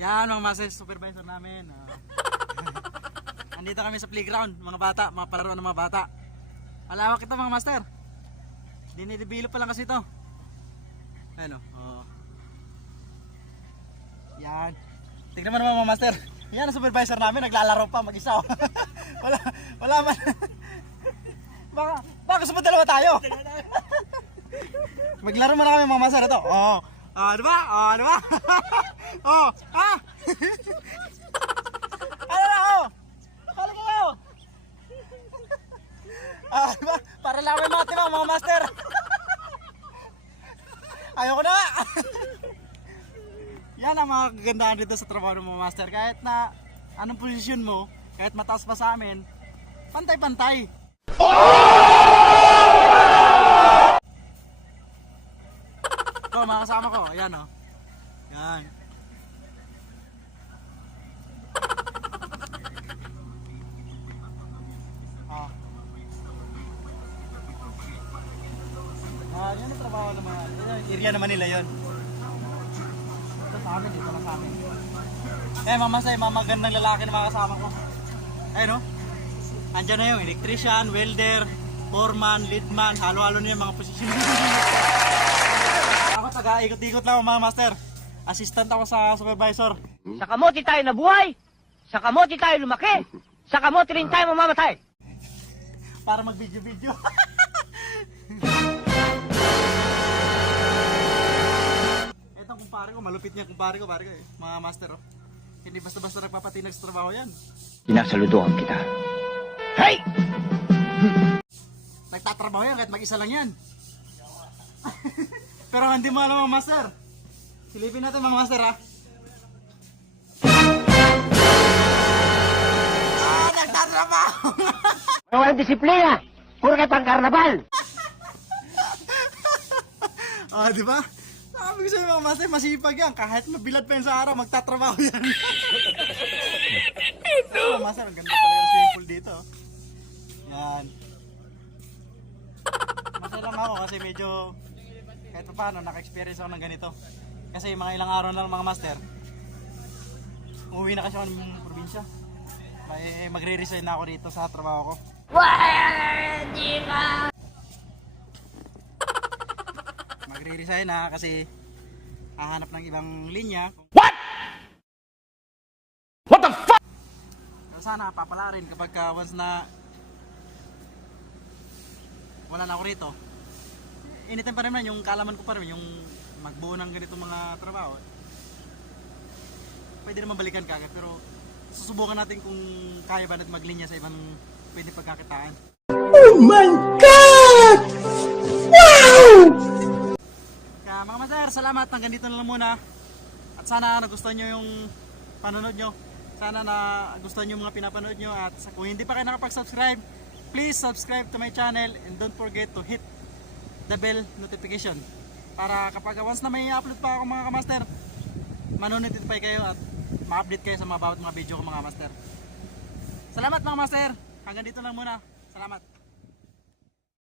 Yan mga master, supervisor namin. Andito kami sa playground, mga bata, mga palaro ng mga bata. Malawak ito mga master. Dinidevelop pa lang kasi ito. Ano? Oh. Yan. Tingnan mo naman mga master. Yan ang supervisor namin, naglalaro pa mag-isa. wala man. Baka gusto mo dalawa tayo. Maglaro mo na kami mga master ito. Oh. Ano ba? Ano ba? Oh, ha? Ano na, oh? Kala kayo. Diba? Para lang may mati mga master. Ayoko na. Yan ang mga kagandahan dito sa trabaho ng mga master. Kahit na anong posisyon mo, kahit mataas pa sa amin, pantay-pantay. Ito mga kasama ko, ayan o. Yan. Yan ang trabaho ng mga area naman nila yun. Ito sa amin, dito na sa amin. Mamasay, mga magandang lalaki na mga kasama ko. Ayun o. Andyan na yung electrician, welder, foreman, leadman, halo-halo na yung mga posisyon. Ako taga-ikot-ikot lang mga master. Assistant ako sa supervisor. Sa kamote tayo nabuhay, sa kamote tayo lumaki, sa kamote rin tayo mamamatay. Para mag-video-video. Etong kumpare ko, malupit niya kumpare ko, pare ko eh. Mga master oh. Hindi basta-basta nagpapatinag sa trabaho yan. Sinasaludoan kita. Hey! Nagtatrabaho yan kahit mag-isa lang yan. Pero hindi mo alam mga master. Silipin natin mga master ha. Nagtatrabaho! Walang disiplina! Puro kayo pang karnabal! Di ba? Sabi ko sa'yo mga master, masipag yan. Kahit mabilad pa yan sa araw, magtatrabaho yan. Mga master, ang ganda talaga yung swimming pool dito. Yan. Masaya lang ako kasi medyo kahit pa paano, naka-experience ako ng ganito. Kasi mga ilang araw na lang mga master, umuwi na kasi ako ng probinsya. Magre-resign na ako dito sa trabaho ko. Magre-resign na kasi hahanap ng ibang linya. What? What the fuck? Pero sana papala rin kapag once na wala na ako rito. Anytime pa naman yung kalaman ko pa rin yung magbuo ng ganitong mga trabaho. Pwede naman balikan kagad pero susubukan natin kung kaya ba natin maglinya sa ibang pwede pagkakitaan. Oh my God! Wow! Kaya mga master, salamat. Hanggang dito na lang muna. At sana nagustuhan nyo yung panonood nyo. Sana na gustuhan nyo yung mga pinapanood nyo. At kung hindi pa kayo nakapag-subscribe, please subscribe to my channel and don't forget to hit the bell notification. Para kapag once na may upload pa ako mga kamaster, manonotify kayo at ma-update kayo sa mga bawat mga video ko mga master. Salamat mga master. Hanggang dito lang muna. Salamat.